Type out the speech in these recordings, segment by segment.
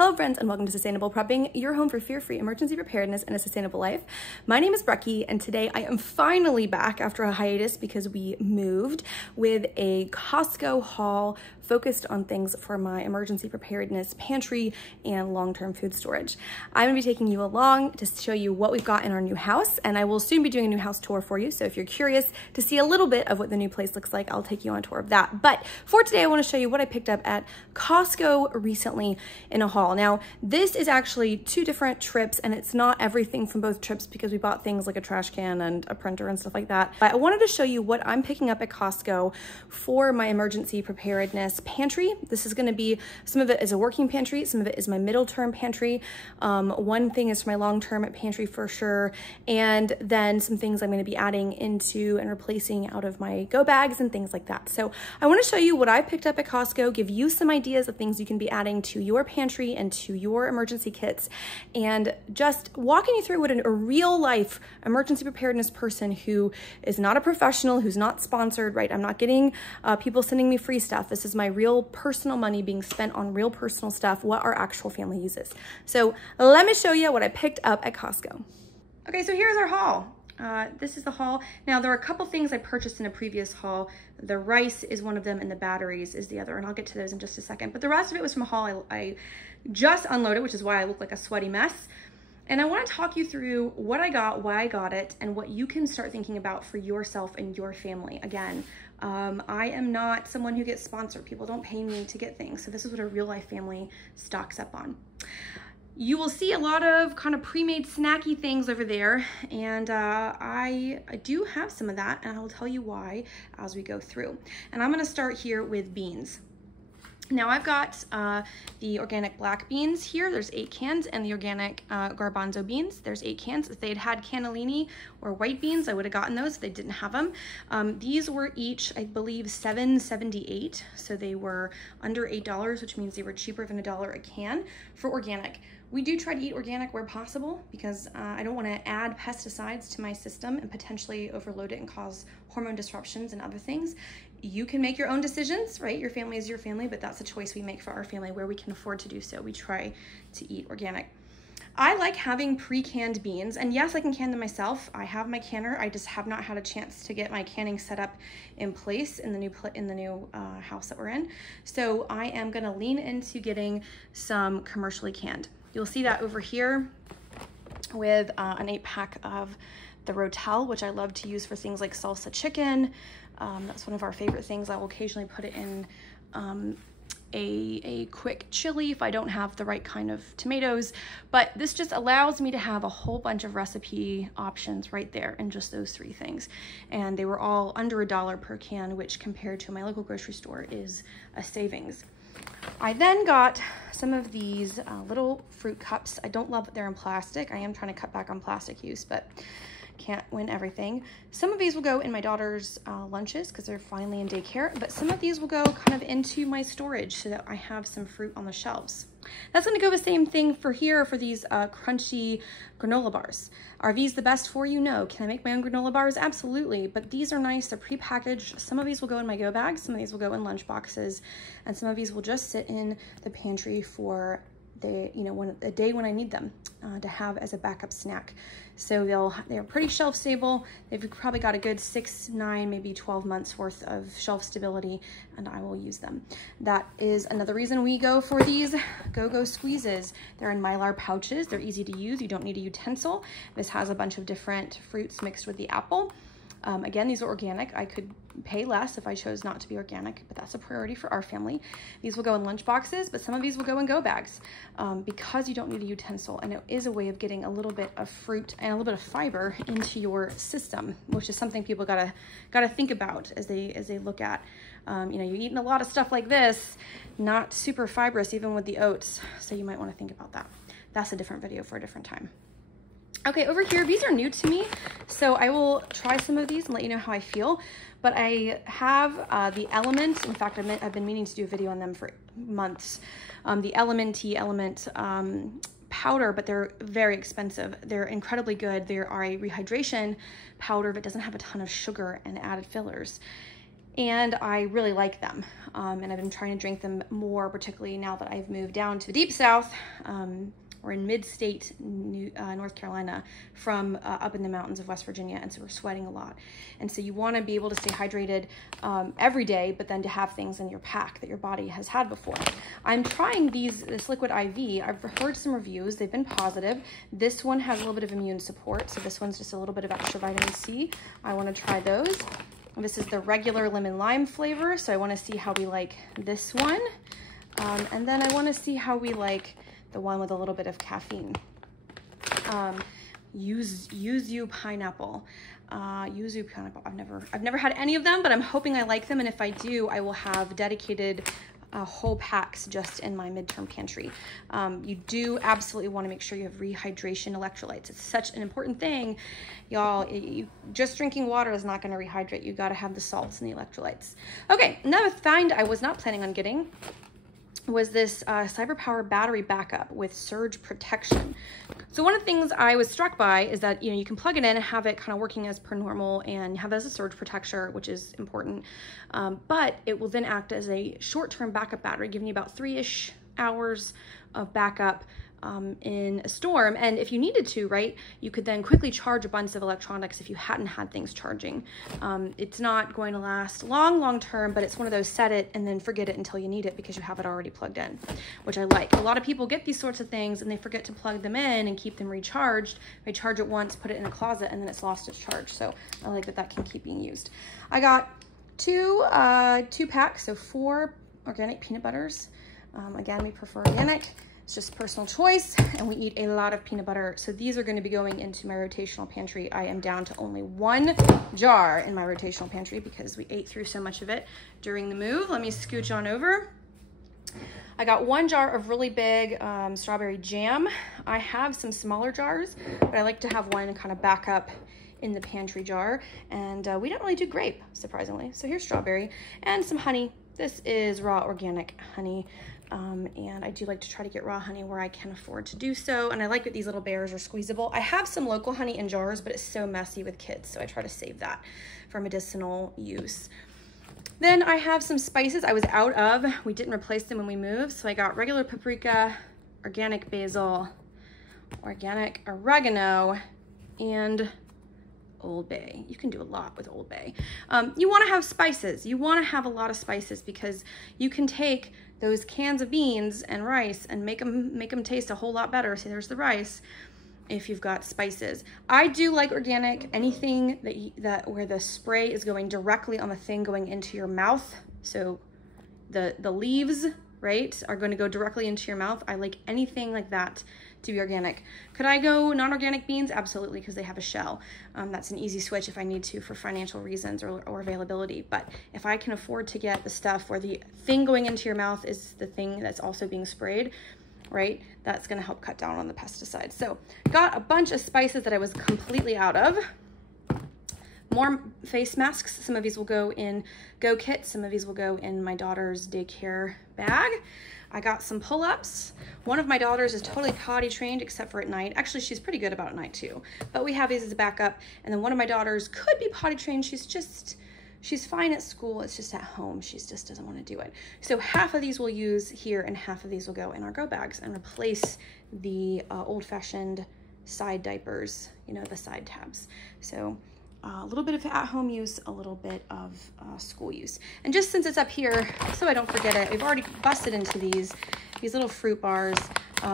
Hello friends and welcome to Sustainable Prepping, your home for fear-free emergency preparedness and a sustainable life. My name is Brecky and today I am finally back after a hiatus because we moved with a Costco haul focused on things for my emergency preparedness pantry and long-term food storage. I'm gonna be taking you along to show you what we've got in our new house, and I will soon be doing a new house tour for you. So if you're curious to see a little bit of what the new place looks like, I'll take you on a tour of that. But for today, I wanna show you what I picked up at Costco recently in a haul. Now, this is actually two different trips and it's not everything from both trips because we bought things like a trash can and a printer and stuff like that. But I wanted to show you what I'm picking up at Costco for my emergency preparedness pantry. This is gonna be, some of it is a working pantry, some of it is my middle term pantry. One thing is for my long term pantry for sure. And then some things I'm gonna be adding into and replacing out of my go bags and things like that. So I wanna show you what I picked up at Costco, give you some ideas of things you can be adding to your pantry and to your emergency kits, and just walking you through what a real life emergency preparedness person who is not a professional, who's not sponsored, right? I'm not getting people sending me free stuff. This is my real personal money being spent on real personal stuff, what our actual family uses. So let me show you what I picked up at Costco. Okay, so here's our haul. This is the haul. Now, there are a couple things I purchased in a previous haul. The rice is one of them and the batteries is the other, and I'll get to those in just a second. But the rest of it was from a haul I just unloaded, which is why I look like a sweaty mess. And I want to talk you through what I got, why I got it, and what you can start thinking about for yourself and your family. Again, I am not someone who gets sponsored. People don't pay me to get things. So this is what a real life family stocks up on. You will see a lot of kind of pre-made snacky things over there, and I do have some of that, and I will tell you why as we go through. And I'm gonna start here with beans. Now I've got the organic black beans here, there's 8 cans, and the organic garbanzo beans, there's 8 cans. If they'd had cannellini or white beans, I would have gotten those. They didn't have them. These were each, I believe, $7.78, so they were under $8, which means they were cheaper than $1 a can for organic. We do try to eat organic where possible because I don't want to add pesticides to my system and potentially overload it and cause hormone disruptions and other things. You can make your own decisions, right? Your family is your family, but that's a choice we make for our family where we can afford to do so. We try to eat organic. I like having pre-canned beans, and yes, I can can them myself. I have my canner. I just have not had a chance to get my canning set up in place in the new house that we're in. So I am going to lean into getting some commercially canned. You'll see that over here with an 8-pack of the Rotel, which I love to use for things like salsa chicken. That's one of our favorite things. I will occasionally put it in a quick chili if I don't have the right kind of tomatoes, but this just allows me to have a whole bunch of recipe options right there in just those 3 things. And they were all under $1 per can, which compared to my local grocery store is a savings. I then got some of these little fruit cups. I don't love that they're in plastic. I am trying to cut back on plastic use, but can't win everything. Some of these will go in my daughter's lunches because they're finally in daycare, but some of these will go kind of into my storage so that I have some fruit on the shelves. That's going to go the same thing for here for these crunchy granola bars. Are these the best for you? No. Can I make my own granola bars? Absolutely. But these are nice. They're pre-packaged. Some of these will go in my go bags. Some of these will go in lunch boxes. And some of these will just sit in the pantry for a day when I need them to have as a backup snack. So they're pretty shelf stable. They've probably got a good 6, 9, maybe 12 months worth of shelf stability, and I will use them. That is another reason we go for these Go-Go squeezes. They're in Mylar pouches. They're easy to use. You don't need a utensil. This has a bunch of different fruits mixed with the apple. Again, these are organic. I could pay less if I chose not to be organic, but that's a priority for our family. These will go in lunch boxes, but some of these will go in go bags because you don't need a utensil, and it is a way of getting a little bit of fruit and a little bit of fiber into your system, which is something people gotta think about as they look at. You're eating a lot of stuff like this, not super fibrous even with the oats, so you might want to think about that. That's a different video for a different time. Okay, over here, these are new to me, so I will try some of these and let you know how I feel. But I have the Element. In fact, I've been meaning to do a video on them for months. The Element powder, but they're very expensive. They're incredibly good. They are a rehydration powder that doesn't have a ton of sugar and added fillers. and I really like them. And I've been trying to drink them more, particularly now that I've moved down to the deep south. We're in mid-state North Carolina from up in the mountains of West Virginia, and so we're sweating a lot. And so you want to be able to stay hydrated every day, but then to have things in your pack that your body has had before. I'm trying this liquid IV. I've heard some reviews. They've been positive. This one has a little bit of immune support, so this one's just a little bit of extra vitamin C. I want to try those. This is the regular lemon lime flavor, so I want to see how we like this one. And then I want to see how we like the one with a little bit of caffeine. Yuzu pineapple. Yuzu pineapple. I've never had any of them, but I'm hoping I like them, and if I do, I will have dedicated whole packs just in my midterm pantry. You do absolutely want to make sure you have rehydration electrolytes. It's such an important thing, y'all. Just drinking water is not going to rehydrate. You got to have the salts and the electrolytes. Okay, another find I was not planning on getting was this CyberPower battery backup with surge protection. So one of the things I was struck by is that, you know, you can plug it in and have it kind of working as per normal and have it as a surge protector, which is important. But it will then act as a short-term backup battery, giving you about 3-ish hours of backup in a storm. And if you needed to, right, you could then quickly charge a bunch of electronics if you hadn't had things charging. It's not going to last long term, but it's one of those set it and then forget it until you need it because you have it already plugged in, which I like. A lot of people get these sorts of things and they forget to plug them in and keep them recharged. They charge it once, put it in a closet, and then it's lost its charge. So I like that that can keep being used. I got two packs, so 4 organic peanut butters. Again, we prefer organic. It's just personal choice, and we eat a lot of peanut butter. So these are going to be going into my rotational pantry. I am down to only 1 jar in my rotational pantry because we ate through so much of it during the move. Let me scooch on over. I got 1 jar of really big strawberry jam. I have some smaller jars, but I like to have one kind of backup in the pantry jar. And we don't really do grape, surprisingly. So here's strawberry and some honey. This is raw organic honey. And I do like to try to get raw honey where I can afford to do so. And I like that these little bears are squeezable. I have some local honey in jars, but it's so messy with kids, so I try to save that for medicinal use. Then I have some spices I was out of. We didn't replace them when we moved, so I got regular paprika, organic basil, organic oregano, and Old Bay. You can do a lot with Old Bay. You want to have spices. You want to have a lot of spices because you can take those cans of beans and rice and make them taste a whole lot better. See, there's the rice if you've got spices. I do like organic, anything that where the spray is going directly on the thing going into your mouth. So the leaves, right, are going to go directly into your mouth. I like anything like that to be organic. Could I go non-organic beans? Absolutely, because they have a shell. That's an easy switch if I need to for financial reasons or availability. But if I can afford to get the stuff where the thing going into your mouth is the thing that's also being sprayed, right, that's gonna help cut down on the pesticides. So got a bunch of spices that I was completely out of. More face masks. Some of these will go in Go Kit. Some of these will go in my daughter's daycare bag. I got some pull-ups. One of my daughters is totally potty trained except for at night. Actually, she's pretty good about at night too. But we have these as a backup. And then one of my daughters could be potty trained. She's fine at school. It's just at home. She just doesn't want to do it. So half of these we'll use here and half of these will go in our go bags and replace the old-fashioned side diapers, you know, the side tabs. So a little bit of at-home use, a little bit of school use. And just since it's up here, so I don't forget it, I've already busted into these little fruit bars.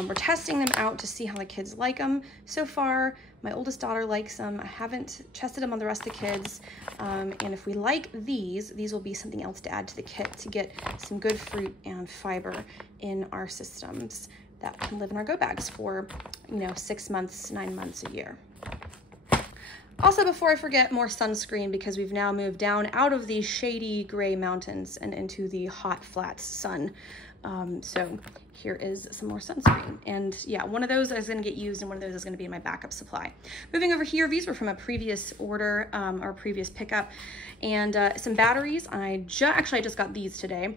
We're testing them out to see how the kids like them. So far, my oldest daughter likes them. I haven't tested them on the rest of the kids. And if we like these will be something else to add to the kit to get some good fruit and fiber in our systems that can live in our go bags for, you know, 6 months, 9 months, a year. Also, before I forget, more sunscreen because we've now moved down out of the shady gray mountains and into the hot, flat sun. So here is some more sunscreen. And yeah, one of those is gonna get used and one of those is gonna be in my backup supply. Moving over here, these were from a previous order or previous pickup. And some batteries. I just got these today.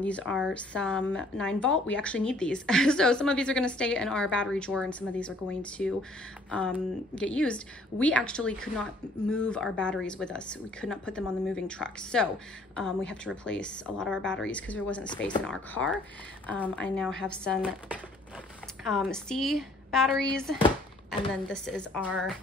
These are some 9-volt. We actually need these. So some of these are going to stay in our battery drawer and some of these are going to get used. We actually could not move our batteries with us. We could not put them on the moving truck. So we have to replace a lot of our batteries because there wasn't space in our car. I now have some C batteries, and then this is our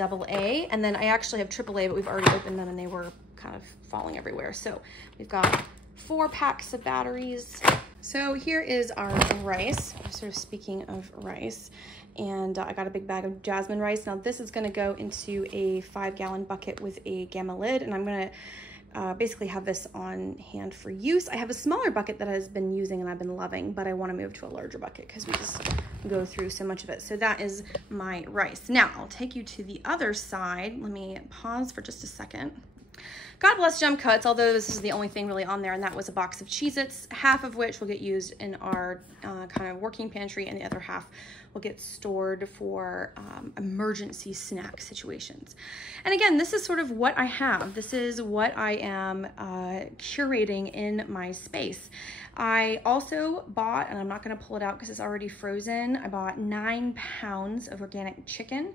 AA, and then I actually have AAA, but we've already opened them and they were kind of falling everywhere. So we've got 4 packs of batteries. So here is our rice. Sort of speaking of rice, and I got a big bag of Jasmine rice. Now this is going to go into a 5-gallon bucket with a gamma lid, and I'm going to basically have this on hand for use. I have a smaller bucket that I've been using and I've been loving, but I want to move to a larger bucket because we just go through so much of it. So that is my rice. Now I'll take you to the other side. Let me pause for just a second. God bless Jump Cuts, although this is the only thing really on there, and that was a box of Cheez-Its, half of which will get used in our kind of working pantry, and the other half will get stored for emergency snack situations. And again, this is sort of what I have. This is what I am curating in my space. I also bought, and I'm not going to pull it out because it's already frozen, I bought 9 pounds of organic chicken.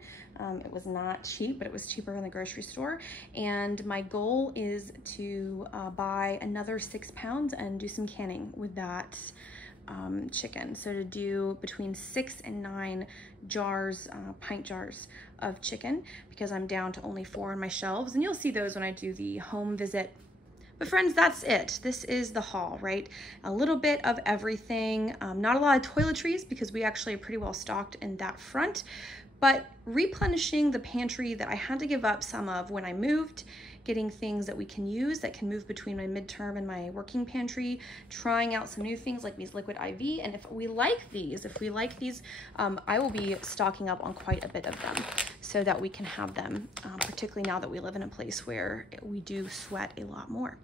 It was not cheap, but it was cheaper in the grocery store. And my goal is to buy another 6 pounds and do some canning with that chicken. So to do between 6 and 9 jars, pint jars of chicken, because I'm down to only 4 on my shelves. And you'll see those when I do the home visit. But friends, that's it. This is the haul, right? A little bit of everything. Not a lot of toiletries because we actually are pretty well stocked in that front. But replenishing the pantry that I had to give up some of when I moved, getting things that we can use that can move between my midterm and my working pantry, trying out some new things like these liquid IV. And if we like these, I will be stocking up on quite a bit of them so that we can have them, particularly now that we live in a place where we do sweat a lot more.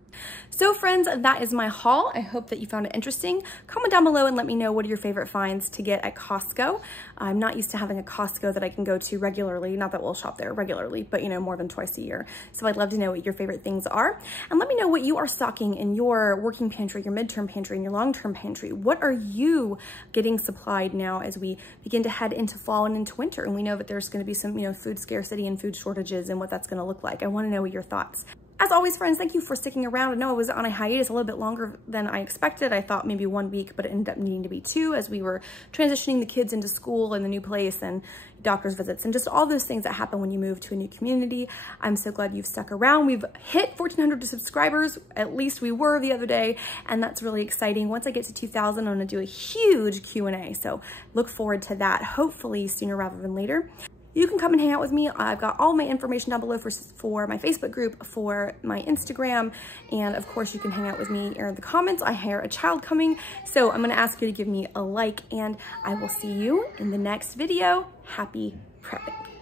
So friends, that is my haul. I hope that you found it interesting. Comment down below and let me know what are your favorite finds to get at Costco. I'm not used to having a Costco that I can go to regularly. Not that we'll shop there regularly, but you know, more than twice a year. So I'd love to know what your favorite things are. And let me know what you are stocking in your working pantry, your midterm pantry, and your long-term pantry. What are you getting supplied now as we begin to head into fall and into winter? And we know that there's going to be some, you know, food scarcity and food shortages and what that's going to look like. I want to know what your thoughts. As always, friends, thank you for sticking around. I know I was on a hiatus a little bit longer than I expected. I thought maybe 1 week, but it ended up needing to be 2 as we were transitioning the kids into school and the new place and doctor's visits and just all those things that happen when you move to a new community. I'm so glad you've stuck around. We've hit 1,400 subscribers, at least we were the other day, and that's really exciting. Once I get to 2,000, I'm gonna do a huge Q&A, so look forward to that, hopefully sooner rather than later. You can come and hang out with me. I've got all my information down below for my Facebook group, for my Instagram, and of course you can hang out with me in the comments. I hear a child coming, so I'm gonna ask you to give me a like, and I will see you in the next video. Happy prepping.